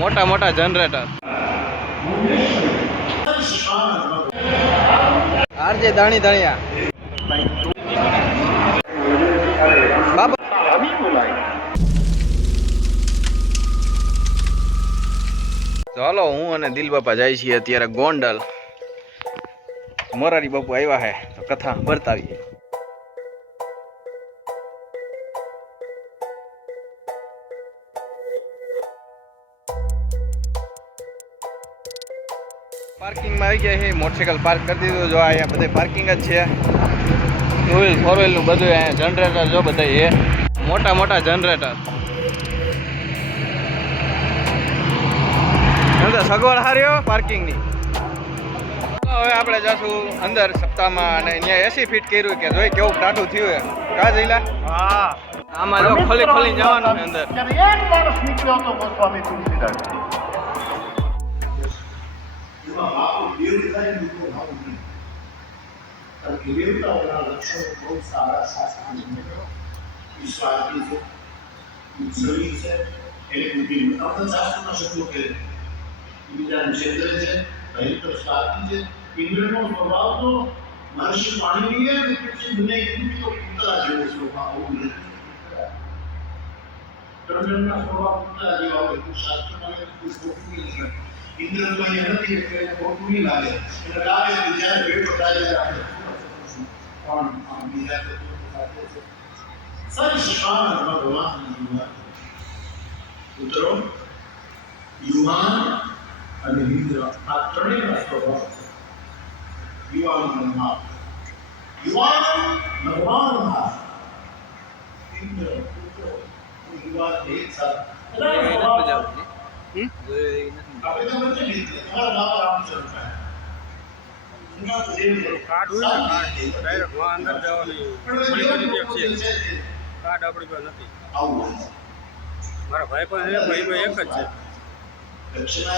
મોટા મોટા generator RJ Dani દાણિયા ચાલો, હું અને દિલ બાપા જાય છીએ અત્યારે ગોંડલ. મોરારી બાપુ આવ્યા હે, તો કથા બતાવીએ પાર્કિંગમાં આવી ગયા છે. મોટરસાઇકલ પાર્ક કરી દીધું. જો અહીંયા બધે પાર્કિંગ જ છે. ટુ વ્હીલ ફોર વ્હીલનું બધું અહીંયા જનરેટર જો બધા એ. મોટા મોટા જનરેટર સગવડ હાર્યો પાર્કિંગની. હવે આપણે જશું અંદર સપ્તાહમાં અને અહીંયા એસી ફીટ કર્યું કે જોઈ કેવું ટાટું થયું હે કા જઈલા હા. આમાં જો ખોલી ખોલી જવાનું અંદર. એક માણસ નીકળ્યો હતો ગોસ્વામી તુલસીદાસ को भाव नहीं पर विवेक और लक्ष्य बहुत सारा शास्त्र इस बात की जो सभी से एक मुक्ति में अपने शास्त्र में शुरू करें विचार क्षेत्र से वही तो स्वाति से इंद्र का स्वभाव तो महर्षि वाणी भी है लेकिन दुनिया की भी तो उतना जो स्वभाव वो नहीं कर्म का स्वभाव उतना जो है शास्त्र में कुछ होती है એટલે એને ખોટું નહીં લાગે એટલે લાગે કે જ્યારે ભેટ વધારે ત્યારે આપણે પણ આમ બીજા તત્વો સાથે છે સર્વશાન ભગવાન યુવાન પુત્રો યુવાન અને ઇન્દ્ર આ ત્રણેયના સ્વભાવ છે યુવાન ભાવ યુવાન ભગવાન ઇન્દ્ર પુત્રો યુવાન એક સાથે બધાના સ્વભાવ કાર્ડ હોય ને કાર્ડ ડાયરેક્ટ માં અંદર જવાની પણ ઘણી એ બધી લોકો એપ છે છે તે કાર્ડ આપણી પાસે નથી આવું હોય છે. મારા ભાઈ પાસે છે ભાઈ ભાઈ એક જ છે દક્ષિણા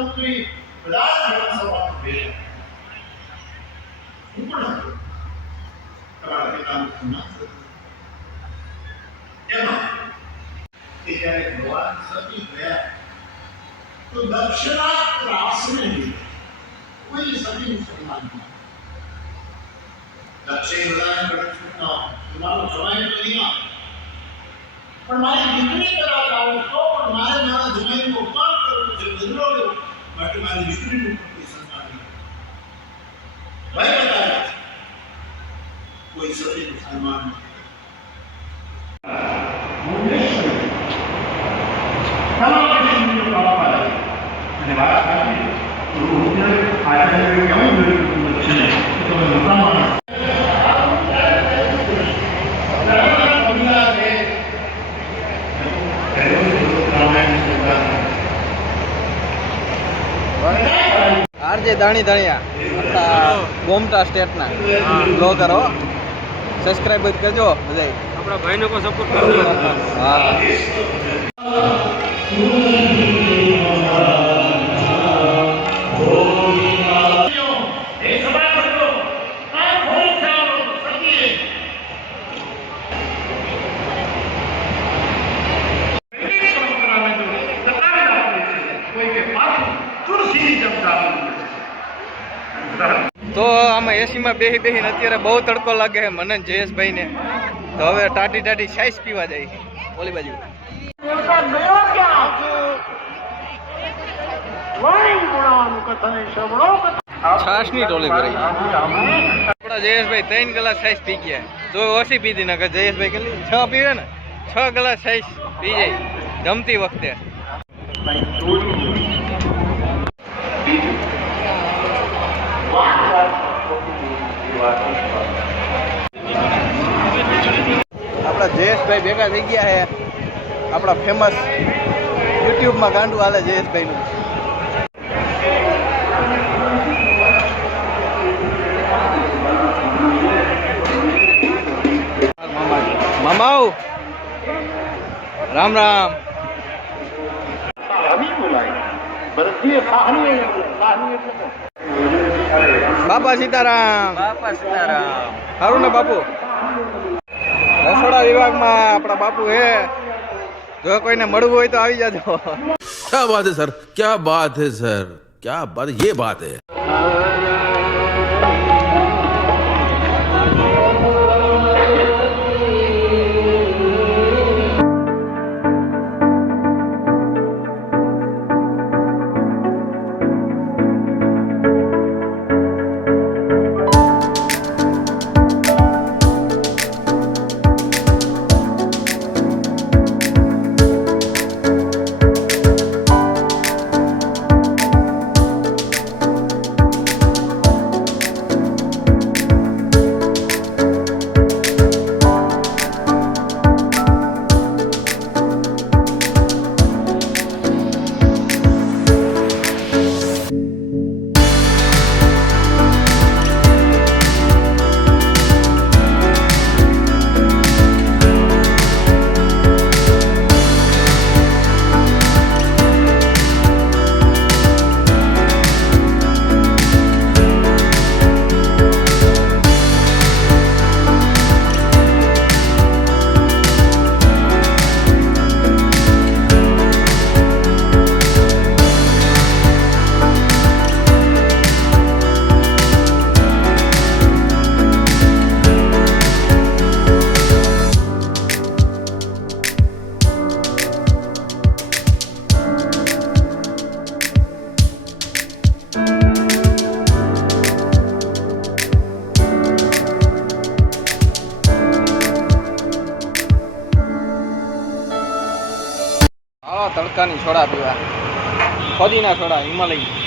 ప్రధానమంత్రి ప్రధాన గ్రంథసభ ఇప్పుడు भगवान सभी गया तो दक्षिणा त्रास में भी वही सभी मुसलमान हैं दक्षिण प्रदान कर तुम्हारा समय तो नहीं आ पर हमारी डिग्री करा जाओ तो पर हमारे नारा ज़मीन को पार करो जो ज़रूर દીકરી કદાચ આવું તો પણ મારે મારા જમાઈનું અપમાન કરવું છે બદલો લેવો માટે મારી દીકરીનું પણ કોઈ સન્માન નહીં ભાઈ બતાવે છે. કોઈ સતીનું સન્માન નહીં અને વાત સાચી તો હું આચાર્ય કેવું જોયું દક્ષિણે આરજે દાણી દાણિયા ગોમટા સ્ટેટના. બ્લોગરો સબસ્ક્રાઇબ જ કરજો બધાય. આપણા ભાઈને કોઈ સપોર્ટ કરજો. હા. તો આમાં એસીમાં બેહી બેહીને અત્યારે બહુ તડકો લાગે છે મને જયેશભાઈને. તો હવે ટાટી ટાટી સાઈઝ પીવા જાય. ઓલી બાજુ. છાશની ટોલી ભરાઈ. આપણા જયેશભાઈ ત્રણ ગ્લાસ સાઈઝ પી ગયા. તો પીધી ના જયેશભાઈ કેટલી? છ પીવે ને? છ ગ્લાસ સાઈઝ પી જમતી વખતે આપણા જયેશભાઈ ભેગા થઈ ગયા છે. આપણા ફેમસ યુટ્યુબમાં ગાંડું હાલે જયેશભાઈનું. મામાઓ રામ રામ. બાપા સીતારામ. બાપા સીતારામ. સારું ને બાપુ? રસોડા વિભાગમાં આપણા બાપુ હે. જો કોઈને મળવું હોય તો આવી જાજો. ક્યાં બાત હે, સર? ક્યાં બાત હે, સર? ક્યાં બાત યે બાત હે. આવા છોડા પીવા. ફદીના છોડા હિમાલય.